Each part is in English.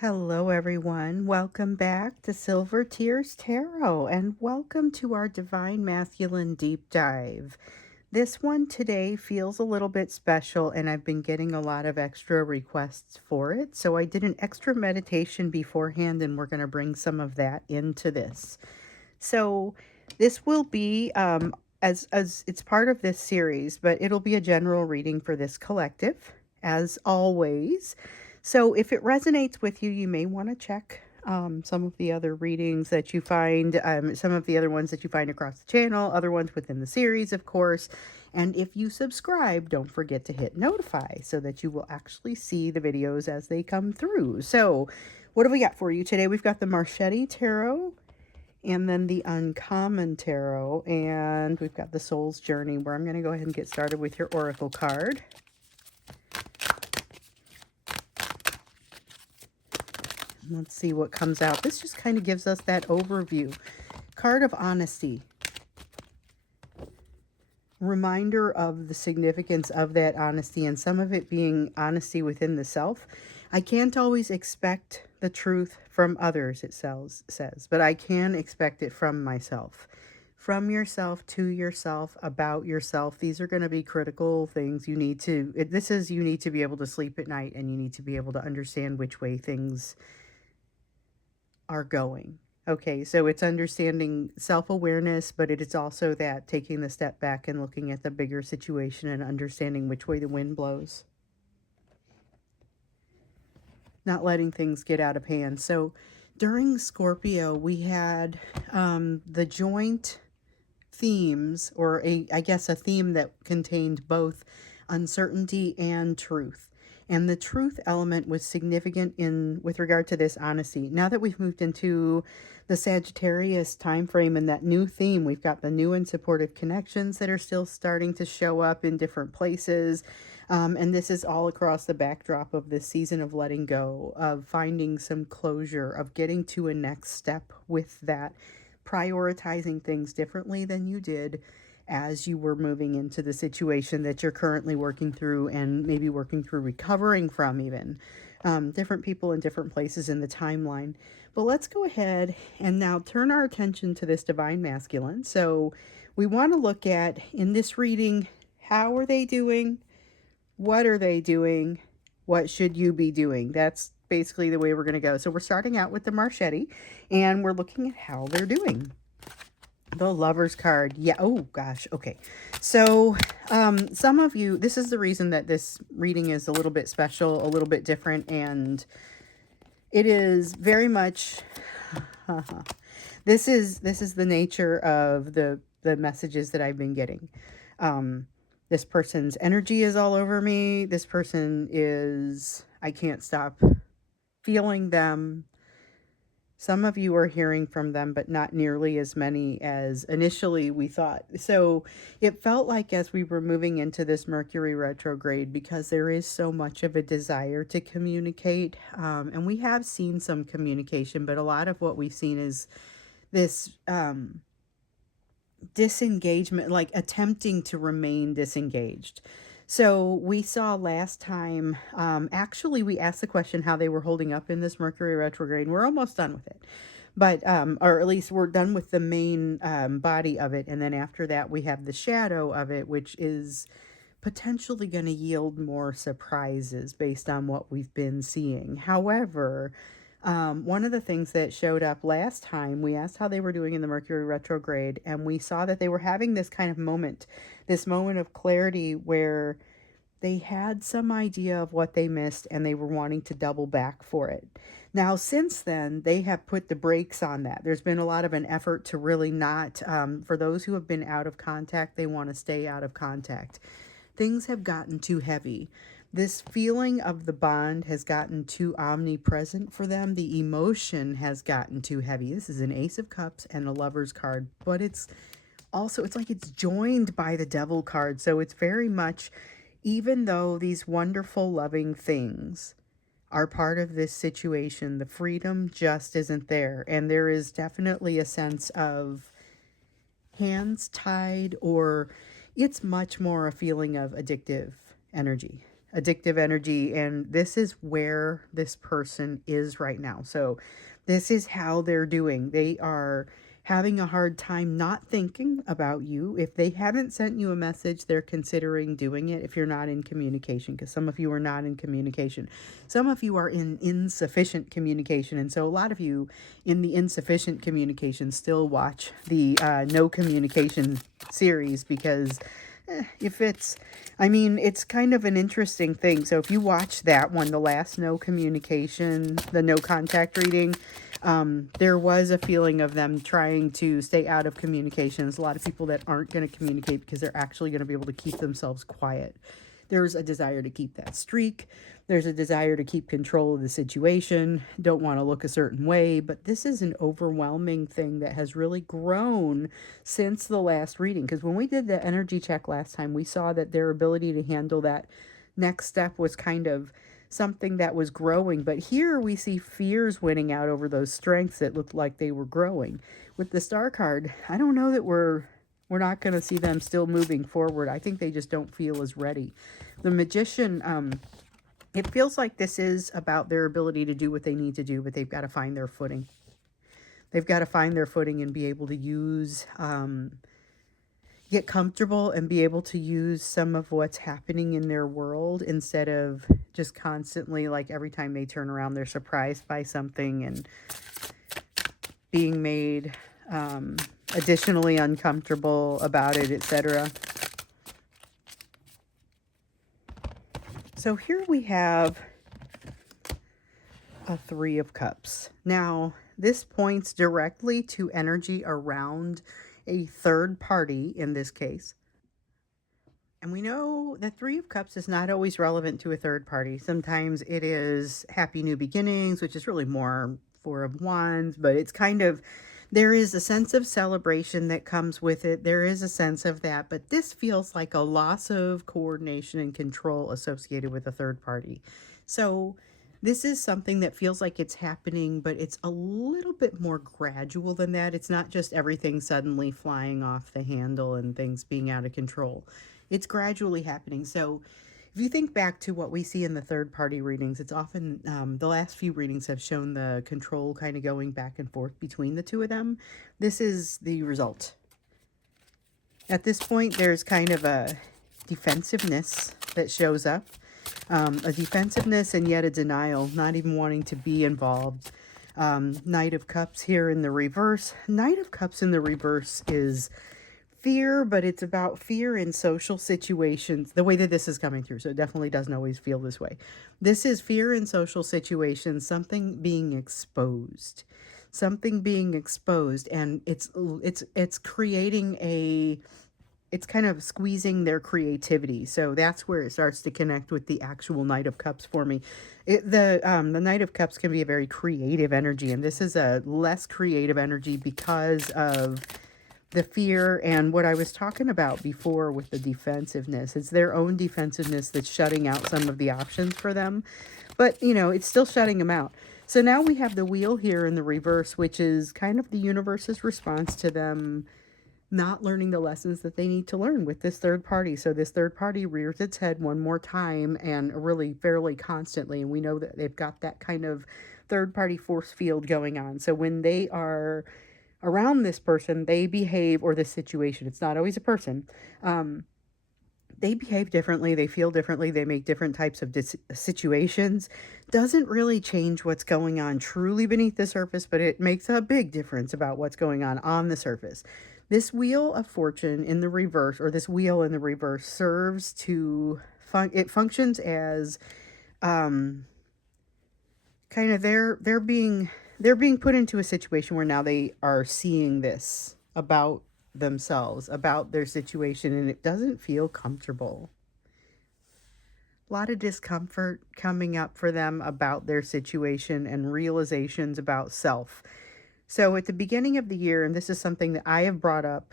Hello, everyone. Welcome back to Silver Tears Tarot, and welcome to our Divine Masculine Deep Dive. This one today feels a little bit special, and I've been getting a lot of extra requests for it. So I did an extra meditation beforehand, and we're going to bring some of that into this. So this will be as it's part of this series, but it'll be a general reading for this collective, as always. So if it resonates with you, you may want to check some of the other readings that you find, some of the other ones that you find across the channel, other ones within the series, of course. And if you subscribe, don't forget to hit notify so that you will actually see the videos as they come through. So what have we got for you today? We've got the Marchetti Tarot, and then the Uncommon Tarot, and we've got the Soul's Journey, where I'm going to go ahead and get started with your Oracle card. Let's see what comes out. This just kind of gives us that overview. Card of Honesty. Reminder of the significance of that honesty, and some of it being honesty within the self. I can't always expect the truth from others, it says, but I can expect it from myself. From yourself to yourself, about yourself. These are going to be critical things you need to, you need to be able to sleep at night, and you need to be able to understand which way things are going. Okay, so it's understanding self-awareness, but it's also that taking the step back and looking at the bigger situation and understanding which way the wind blows. Not letting things get out of hand. So during Scorpio, we had the joint themes, or I guess a theme that contained both uncertainty and truth. And the truth element was significant with regard to this honesty. Now that we've moved into the Sagittarius time frame and that new theme, we've got the new and supportive connections that are still starting to show up in different places. And this is all across the backdrop of this season of letting go, of finding some closure, of getting to a next step with that, prioritizing things differently than you did as you were moving into the situation that you're currently working through, and maybe working through recovering from even. Different people in different places in the timeline. But let's go ahead and now turn our attention to this Divine Masculine. So we want to look at, in this reading, how are they doing? What are they doing? What should you be doing? That's basically the way we're going to go. So we're starting out with the Marchetti, and we're looking at how they're doing. The Lover's card. Yeah. Oh, gosh. Okay. So some of you, this is the reason that this reading is a little bit special, a little bit different, and it is very much, this is the nature of the messages that I've been getting. This person's energy is all over me. This person is, I can't stop feeling them. Some of you are hearing from them, but not nearly as many as initially we thought. So it felt like, as we were moving into this Mercury retrograde, because there is so much of a desire to communicate, and we have seen some communication, but a lot of what we've seen is this disengagement, like attempting to remain disengaged. So we saw last time, actually we asked the question how they were holding up in this Mercury retrograde, and we're almost done with it. But, or at least we're done with the main body of it. And then after that, we have the shadow of it, which is potentially going to yield more surprises based on what we've been seeing. However, one of the things that showed up last time, we asked how they were doing in the Mercury retrograde, and we saw that they were having this kind of moment, this moment of clarity where they had some idea of what they missed and they were wanting to double back for it. Now, since then, they have put the brakes on that. There's been a lot of an effort to really not, for those who have been out of contact, they want to stay out of contact. Things have gotten too heavy. This feeling of the bond has gotten too omnipresent for them. The emotion has gotten too heavy. This is an Ace of Cups and a Lover's card, but it's also, it's like it's joined by the Devil card. So it's very much, even though these wonderful, loving things are part of this situation, the freedom just isn't there. And there is definitely a sense of hands tied, or it's much more a feeling of addictive energy. addictive energy, and this is where this person is right now. So this is how they're doing. They are having a hard time not thinking about you. If they haven't sent you a message, they're considering doing it if you're not in communication, because some of you are not in communication. Some of you are in insufficient communication, and so a lot of you in the insufficient communication still watch the no communication series, because if it's, I mean, it's kind of an interesting thing. So if you watch that one, the last no communication, the no contact reading, there was a feeling of them trying to stay out of communications. A lot of people that aren't going to communicate because they're actually going to be able to keep themselves quiet. There's a desire to keep that streak. There's a desire to keep control of the situation. Don't want to look a certain way. But this is an overwhelming thing that has really grown since the last reading. Because when we did the energy check last time, we saw that their ability to handle that next step was kind of something that was growing. But here we see fears winning out over those strengths that looked like they were growing. With the Star card, I don't know that we're not going to see them still moving forward. I think they just don't feel as ready. The Magician, it feels like this is about their ability to do what they need to do, but they've got to find their footing. They've got to find their footing and be able to use, get comfortable and be able to use some of what's happening in their world, instead of just constantly, like every time they turn around, they're surprised by something and being made additionally uncomfortable about it, etc. So here we have a Three of Cups. Now, this points directly to energy around a third party in this case. And we know that Three of Cups is not always relevant to a third party. Sometimes it is Happy New Beginnings, which is really more Four of Wands, but it's kind of, there is a sense of celebration that comes with it. There is a sense of that, but this feels like a loss of coordination and control associated with a third party. So this is something that feels like it's happening, but it's a little bit more gradual than that. It's not just everything suddenly flying off the handle and things being out of control. It's gradually happening. So if you think back to what we see in the third party readings, it's often, the last few readings have shown the control kind of going back and forth between the two of them. This is the result. At this point, there's kind of a defensiveness that shows up. A defensiveness and yet a denial, not even wanting to be involved. Knight of Cups here in the reverse. Knight of Cups in the reverse is fear, but it's about fear in social situations, the way that this is coming through. So it definitely doesn't always feel this way. This is fear in social situations, something being exposed. Something being exposed, and it's creating a, it's kind of squeezing their creativity. So that's where it starts to connect with the actual Knight of Cups for me. The Knight of Cups can be a very creative energy, and this is a less creative energy because of the fear and what I was talking about before with the defensiveness. It's their own defensiveness that's shutting out some of the options for them. But, you know, it's still shutting them out. So now we have the Wheel here in the reverse, which is kind of the universe's response to them not learning the lessons that they need to learn with this third party. So this third party rears its head one more time, and really fairly constantly. And we know that they've got that kind of third party force field going on. So when they are around this person, they behave, or this situation, it's not always a person, they behave differently, they feel differently, they make different types of situations. Doesn't really change what's going on truly beneath the surface, but it makes a big difference about what's going on the surface. This Wheel of Fortune in the reverse, or this wheel in the reverse, serves to, it functions as kind of they're being put into a situation where now they are seeing this about themselves, about their situation, and it doesn't feel comfortable. A lot of discomfort coming up for them about their situation and realizations about self. So at the beginning of the year, and this is something that I have brought up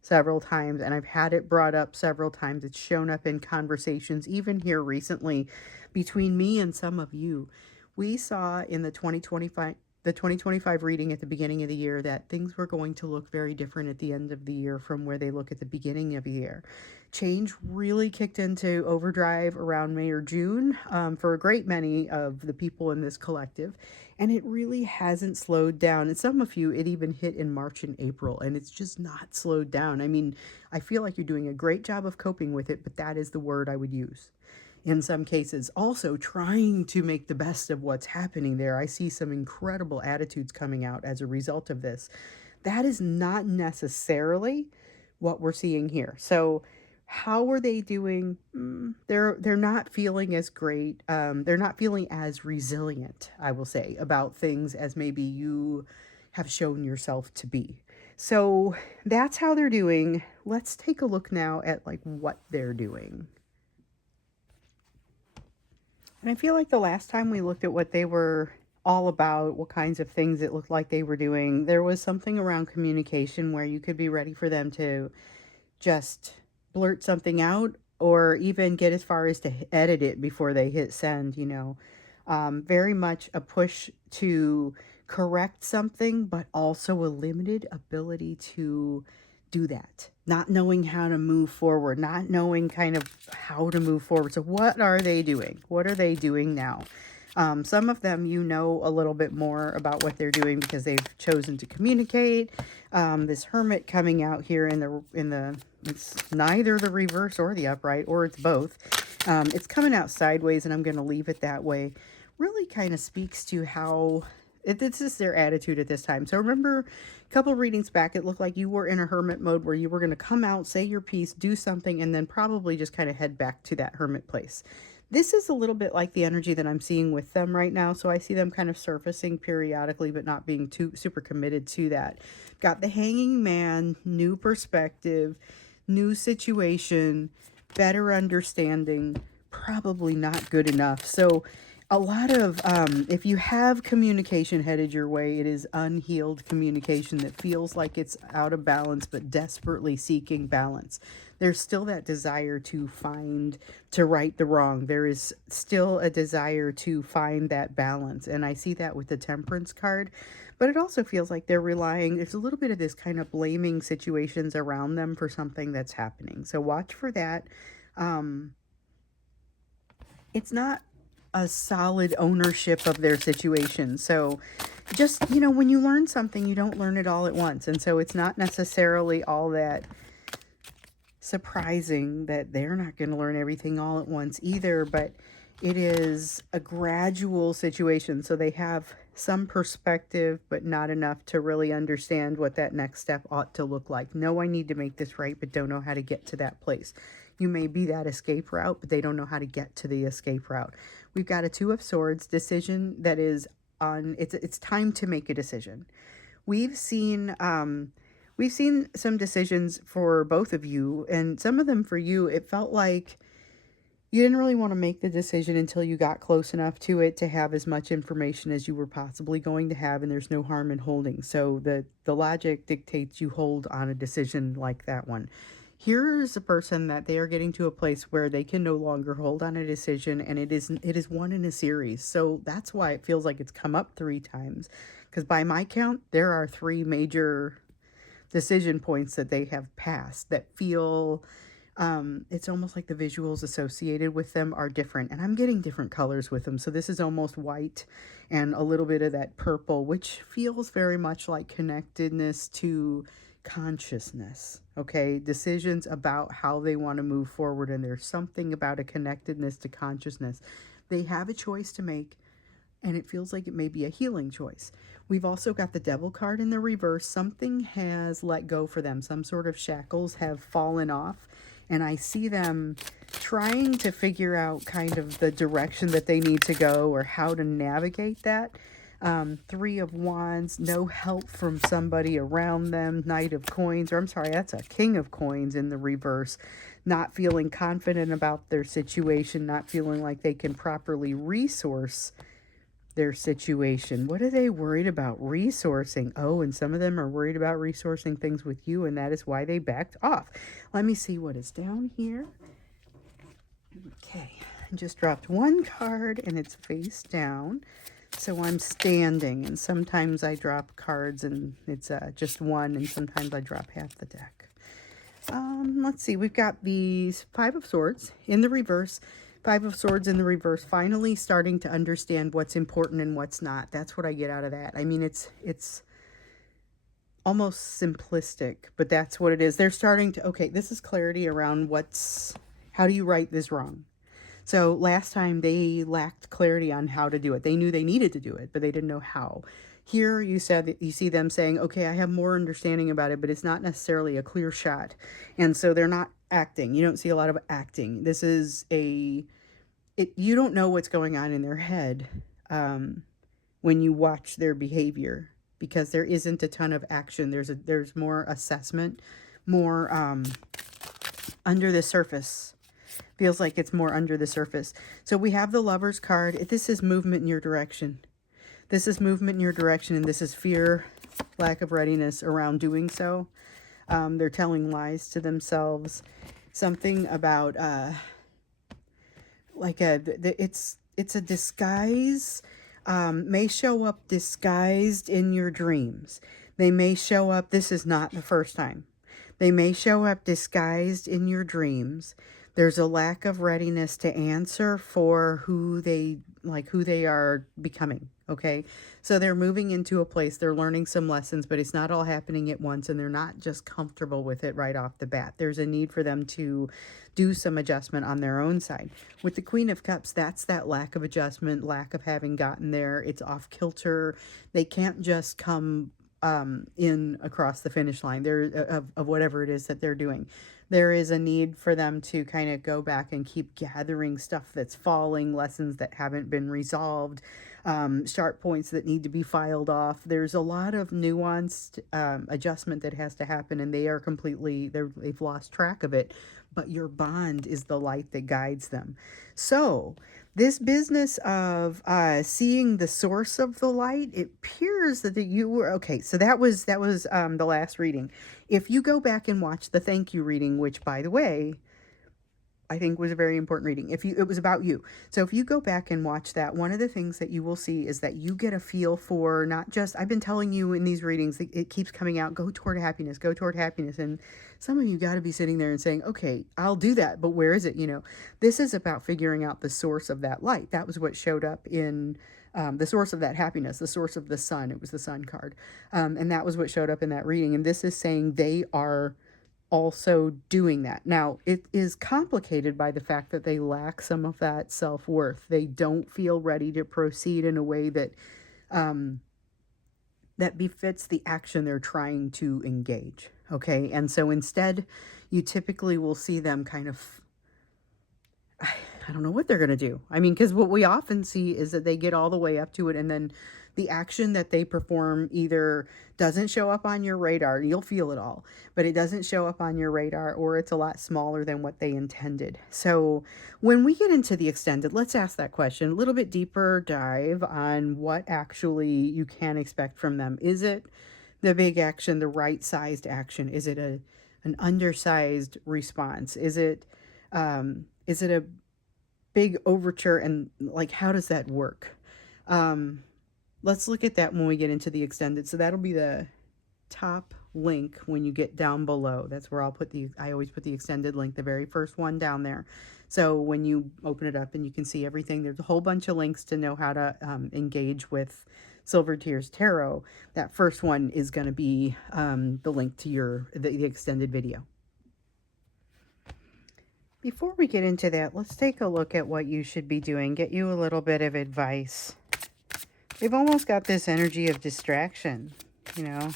several times, and I've had it brought up several times, it's shown up in conversations, even here recently, between me and some of you. We saw in the 2025 the 2025 reading at the beginning of the year that things were going to look very different at the end of the year from where they look at the beginning of the year. Change really kicked into overdrive around May or June for a great many of the people in this collective, and it really hasn't slowed down. And some of you, it even hit in March and April, and it's just not slowed down. I mean, I feel like you're doing a great job of coping with it, but that is the word I would use in some cases. Also trying to make the best of what's happening there. I see some incredible attitudes coming out as a result of this. That is not necessarily what we're seeing here. So how are they doing? They're not feeling as great. They're not feeling as resilient, I will say, about things as maybe you have shown yourself to be. So that's how they're doing. Let's take a look now at like what they're doing. And I feel like the last time we looked at what they were all about, what kinds of things it looked like they were doing, there was something around communication where you could be ready for them to just blurt something out or even get as far as to edit it before they hit send, you know. Very much a push to correct something, but also a limited ability to do that. Not knowing how to move forward, not knowing kind of how to move forward. So what are they doing? What are they doing now? Some of them, you know, a little bit more about what they're doing because they've chosen to communicate. This Hermit coming out here in the it's neither the reverse or the upright, or it's both. It's coming out sideways, and I'm going to leave it that way. Really kind of speaks to how this is their attitude at this time. So remember, a couple readings back, it looked like you were in a hermit mode where you were going to come out, say your piece, do something, and then probably just kind of head back to that hermit place. This is a little bit like the energy that I'm seeing with them right now. So I see them kind of surfacing periodically, but not being too super committed to that. Got the Hanging Man, new perspective, new situation, better understanding, probably not good enough. So a lot of, if you have communication headed your way, it is unhealed communication that feels like it's out of balance, but desperately seeking balance. There's still that desire to right the wrong. There is still a desire to find that balance. And I see that with the Temperance card, but it also feels like they're there's a little bit of this kind of blaming situations around them for something that's happening. So watch for that. It's not a solid ownership of their situation. So just, you know, when you learn something, you don't learn it all at once. And so it's not necessarily all that surprising that they're not going to learn everything all at once either, but it is a gradual situation. So they have some perspective, but not enough to really understand what that next step ought to look like. No, I need to make this right, but don't know how to get to that place. You may be that escape route, but they don't know how to get to the escape route. We've got a Two of Swords decision that is on, it's time to make a decision. We've seen some decisions for both of you, and some of them for you, it felt like you didn't really want to make the decision until you got close enough to it to have as much information as you were possibly going to have, and there's no harm in holding. So the logic dictates you hold on a decision like that one. Here's a person that they are getting to a place where they can no longer hold on a decision, and it is one in a series. So that's why it feels like it's come up 3 times, because by my count, there are 3 major decision points that they have passed that feel, it's almost like the visuals associated with them are different, and I'm getting different colors with them. So this is almost white and a little bit of that purple, which feels very much like connectedness to consciousness. Okay, decisions about how they want to move forward, and there's something about a connectedness to consciousness. They have a choice to make, and it feels like it may be a healing choice. We've also got the Devil card in the reverse. Something has let go for them. Some sort of shackles have fallen off, and I see them trying to figure out kind of the direction that they need to go or how to navigate that. 3 of Wands, no help from somebody around them. Knight of Coins, or I'm sorry, that's a King of Coins in the reverse. Not feeling confident about their situation, not feeling like they can properly resource their situation. What are they worried about resourcing? Oh, and some of them are worried about resourcing things with you, and that is why they backed off. Let me see what is down here. Okay, I just dropped 1 card, and it's face down. So I'm standing, and sometimes I drop cards and it's just one, and sometimes I drop half the deck. Let's see, we've got these Five of Swords in the reverse. Five of Swords in the reverse, finally starting to understand what's important and what's not. That's what I get out of that. I mean, it's almost simplistic, but that's what it is. They're starting to, okay, this is clarity around how do you right this wrong? So last time they lacked clarity on how to do it. They knew they needed to do it, but they didn't know how. Here you said that you see them saying, okay, I have more understanding about it, but it's not necessarily a clear shot. And so they're not acting. You don't see a lot of acting. This is you don't know what's going on in their head when you watch their behavior, because there isn't a ton of action. There's more assessment, more under the surface. Feels like it's more under the surface. So we have the Lover's card. This is movement in your direction. This is movement in your direction, and this is fear, lack of readiness around doing so. They're telling lies to themselves. Something about it's a disguise. May show up disguised in your dreams. They may show up, this is not the first time. They may show up disguised in your dreams. There's a lack of readiness to answer for who they are becoming, okay? So they're moving into a place, they're learning some lessons, but it's not all happening at once, and they're not just comfortable with it right off the bat. There's a need for them to do some adjustment on their own side. With the Queen of Cups, that's that lack of adjustment, lack of having gotten there. It's off kilter. They can't just come in across the finish line of whatever it is that they're doing. There is a need for them to kind of go back and keep gathering stuff that's falling, lessons that haven't been resolved, sharp points that need to be filed off. There's a lot of nuanced adjustment that has to happen, and they've lost track of it. But your bond is the light that guides them. So this business of seeing the source of the light, it appears that you were okay. So that was the last reading. If you go back and watch the thank you reading, which by the way, I think was a very important reading. It was about you. So if you go back and watch that, one of the things that you will see is that you get a feel for not just, I've been telling you in these readings, it keeps coming out, go toward happiness, go toward happiness. And some of you got to be sitting there and saying, okay, I'll do that, but where is it? This is about figuring out the source of that light. That was what showed up in the source of that happiness, the source of the sun. It was the sun card. And that was what showed up in that reading. And this is saying they are also doing that. Now, it is complicated by the fact that they lack some of that self-worth. They don't feel ready to proceed in a way that that befits the action they're trying to engage. Okay, and so instead, you typically will see them kind of, I don't know what they're going to do. I mean, because what we often see is that they get all the way up to it, and then the action that they perform either doesn't show up on your radar, you'll feel it all, but it doesn't show up on your radar, or it's a lot smaller than what they intended. So when we get into the extended, let's ask that question, a little bit deeper dive on what actually you can expect from them. Is it the big action, the right-sized action? Is it an undersized response? Is it a big overture, and like, how does that work? Let's look at that when we get into the extended. So that'll be the top link when you get down below. That's where I always put the extended link, the very first one down there. So when you open it up and you can see everything, there's a whole bunch of links to know how to engage with Silver Tears Tarot. That first one is going to be the link to the extended video. Before we get into that, let's take a look at what you should be doing, get you a little bit of advice. They've almost got this energy of distraction, they're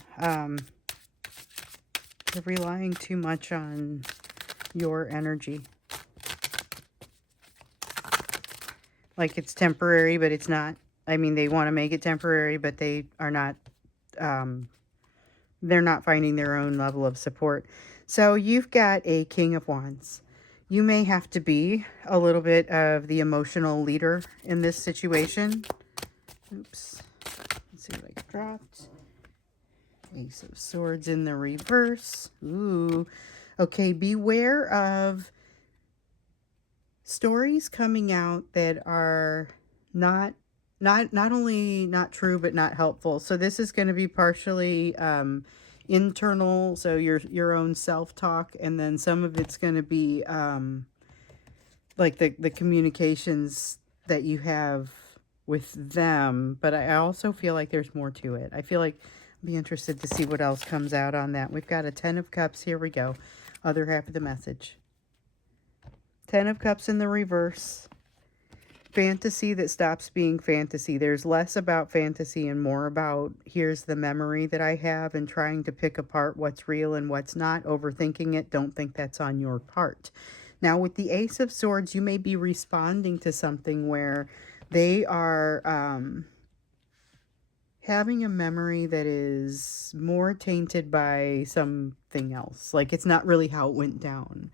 relying too much on your energy. Like it's temporary, but it's not. I mean, they want to make it temporary, but they are not, they're not finding their own level of support. So you've got a King of Wands. You may have to be a little bit of the emotional leader in this situation. Oops. Let's see what I dropped. Ace of Swords in the reverse. Ooh. Okay, beware of stories coming out that are not not only not true, but not helpful. So this is going to be partially internal, so your own self-talk, and then some of it's going to be like the communications that you have with them. But I also feel like there's more to it. I feel like I'll be interested to see what else comes out on that. We've got a 10 of Cups. Here we go. Other half of the message. 10 of Cups in the reverse. Fantasy that stops being fantasy. There's less about fantasy and more about here's the memory that I have, and trying to pick apart what's real and what's not, overthinking it. Don't think that's on your part. Now with the Ace of Swords, you may be responding to something where they are having a memory that is more tainted by something else. Like it's not really how it went down.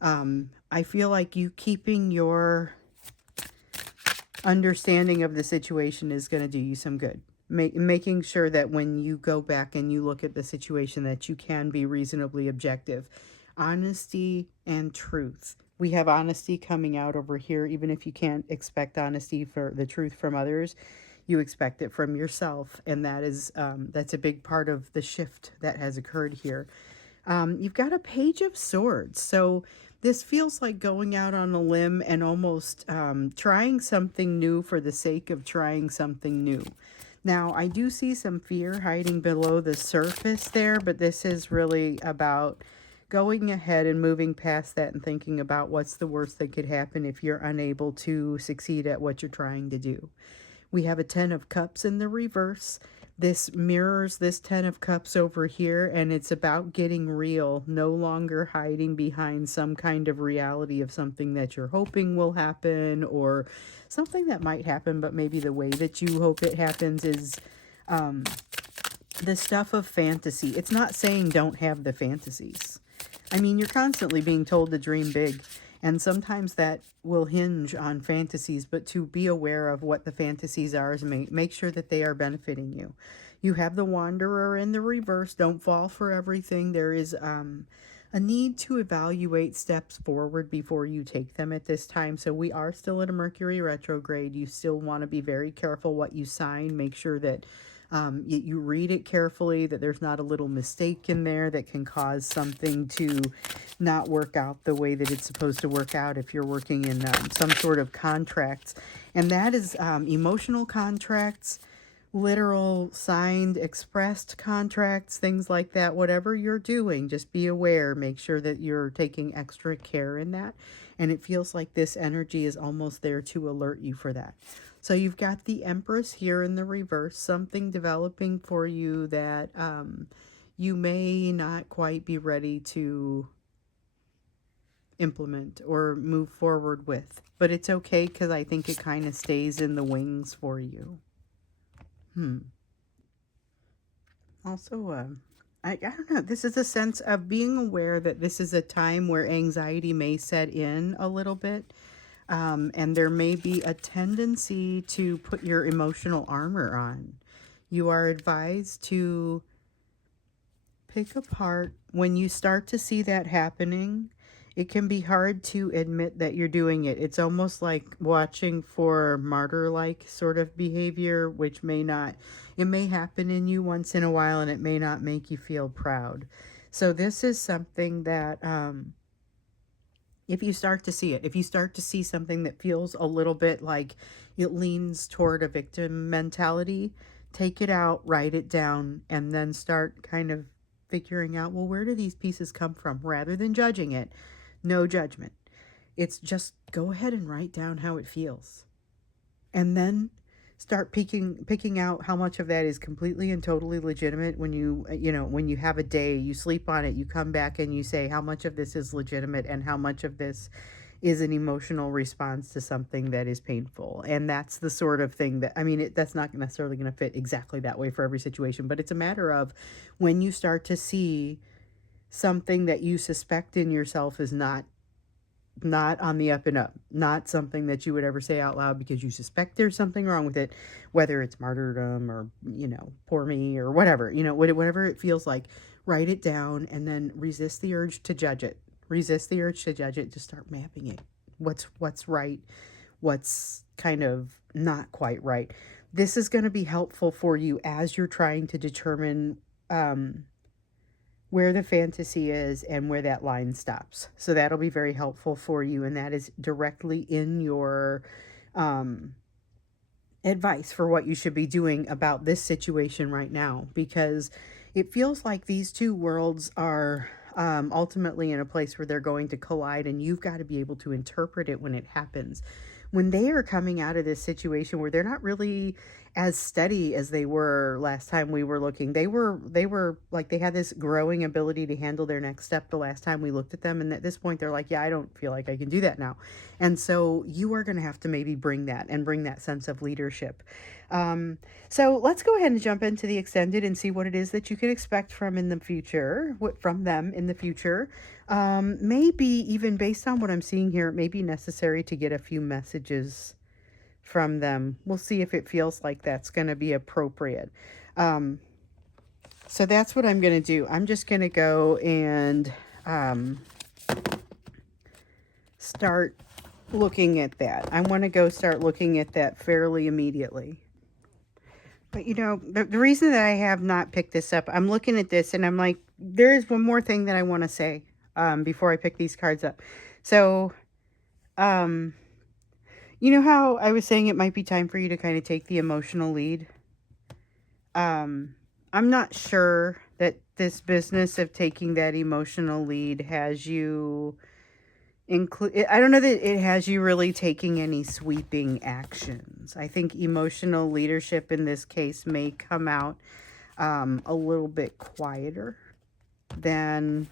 I feel like you keeping your understanding of the situation is going to do you some good. Making sure that when you go back and you look at the situation that you can be reasonably objective. Honesty and truth. We have honesty coming out over here. Even if you can't expect honesty for the truth from others, you expect it from yourself. And that is that's a big part of the shift that has occurred here. You've got a Page of Swords. So this feels like going out on a limb and almost trying something new for the sake of trying something new. Now, I do see some fear hiding below the surface there, but this is really about going ahead and moving past that and thinking about what's the worst that could happen if you're unable to succeed at what you're trying to do. We have a 10 of Cups in the reverse. This mirrors this 10 of Cups over here, and it's about getting real, no longer hiding behind some kind of reality of something that you're hoping will happen or something that might happen, but maybe the way that you hope it happens is the stuff of fantasy. It's not saying don't have the fantasies. I mean, you're constantly being told to dream big, and sometimes that will hinge on fantasies, but to be aware of what the fantasies are is make sure that they are benefiting you. You have the Wanderer in the reverse. Don't fall for everything. There is a need to evaluate steps forward before you take them at this time. So we are still in a Mercury retrograde. You still want to be very careful what you sign. Make sure that you read it carefully, that there's not a little mistake in there that can cause something to not work out the way that it's supposed to work out if you're working in some sort of contracts. And that is emotional contracts, literal signed, expressed contracts, things like that. Whatever you're doing, just be aware. Make sure that you're taking extra care in that. And it feels like this energy is almost there to alert you for that. So you've got the Empress here in the reverse, something developing for you that you may not quite be ready to implement or move forward with. But it's okay, because I think it kind of stays in the wings for you. Also, I don't know. This is a sense of being aware that this is a time where anxiety may set in a little bit. And there may be a tendency to put your emotional armor on. You are advised to pick apart when you start to see that happening. It can be hard to admit that you're doing it. It's almost like watching for martyr-like sort of behavior, which may not, it may happen in you once in a while, and it may not make you feel proud. So this is something that, if you start to see it, if you start to see something that feels a little bit like it leans toward a victim mentality, take it out, write it down, and then start kind of figuring out, well, where do these pieces come from? Rather than judging it, no judgment. It's just go ahead and write down how it feels. And then start picking out how much of that is completely and totally legitimate. When when you have a day, you sleep on it, you come back and you say how much of this is legitimate and how much of this is an emotional response to something that is painful. And that's the sort of thing that, I mean, that's not necessarily going to fit exactly that way for every situation, but it's a matter of when you start to see something that you suspect in yourself is not on the up and up, not something that you would ever say out loud because you suspect there's something wrong with it, whether it's martyrdom or, poor me or whatever, whatever it feels like, write it down and then resist the urge to judge it. Resist the urge to judge it. Just start mapping it. What's right, what's kind of not quite right. This is going to be helpful for you as you're trying to determine where the fantasy is and where that line stops. So that'll be very helpful for you, and that is directly in your advice for what you should be doing about this situation right now, because it feels like these two worlds are ultimately in a place where they're going to collide, and you've got to be able to interpret it when it happens. When they are coming out of this situation where they're not really as steady as they were last time we were looking, they were like, they had this growing ability to handle their next step the last time we looked at them, and at this point they're like, yeah, I don't feel like I can do that now. And so you are going to have to maybe bring that sense of leadership. So let's go ahead and jump into the extended and see what it is that you can expect from them in the future. Maybe even based on what I'm seeing here, it may be necessary to get a few messages from them. We'll see if it feels like that's going to be appropriate. So that's what I'm going to do. I'm just going to go and start looking at that. I want to go start looking at that fairly immediately. But you know, the reason that I have not picked this up, I'm looking at this and I'm like, there is one more thing that I want to say before I pick these cards up. So, you know how I was saying it might be time for you to kind of take the emotional lead? I'm not sure that this business of taking that emotional lead has you I don't know that it has you really taking any sweeping actions. I think emotional leadership in this case may come out a little bit quieter than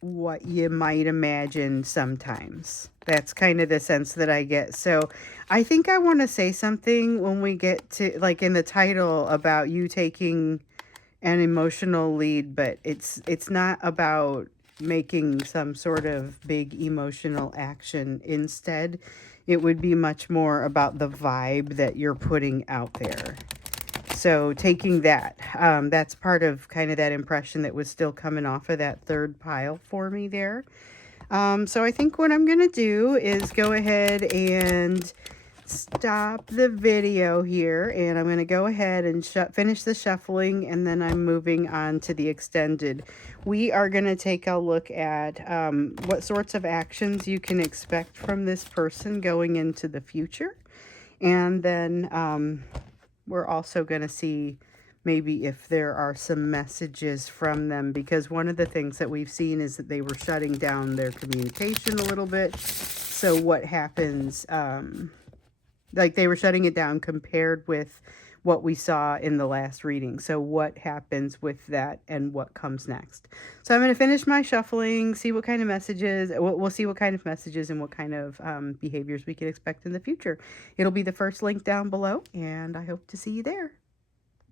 what you might imagine sometimes. That's kind of the sense that I get. So I think I want to say something when we get to, like, in the title about you taking an emotional lead, but it's not about making some sort of big emotional action. Instead, it would be much more about the vibe that you're putting out there. So taking that, that's part of kind of that impression that was still coming off of that third pile for me there. So I think what I'm going to do is go ahead and stop the video here, and I'm going to go ahead and finish the shuffling, and then I'm moving on to the extended. We are going to take a look at what sorts of actions you can expect from this person going into the future, and then we're also going to see maybe if there are some messages from them, because one of the things that we've seen is that they were shutting down their communication a little bit. So what happens, like they were shutting it down compared with what we saw in the last reading. So what happens with that and what comes next? So I'm going to finish my shuffling, see what kind of messages, we'll see what kind of messages and what kind of behaviors we can expect in the future. It'll be the first link down below, and I hope to see you there.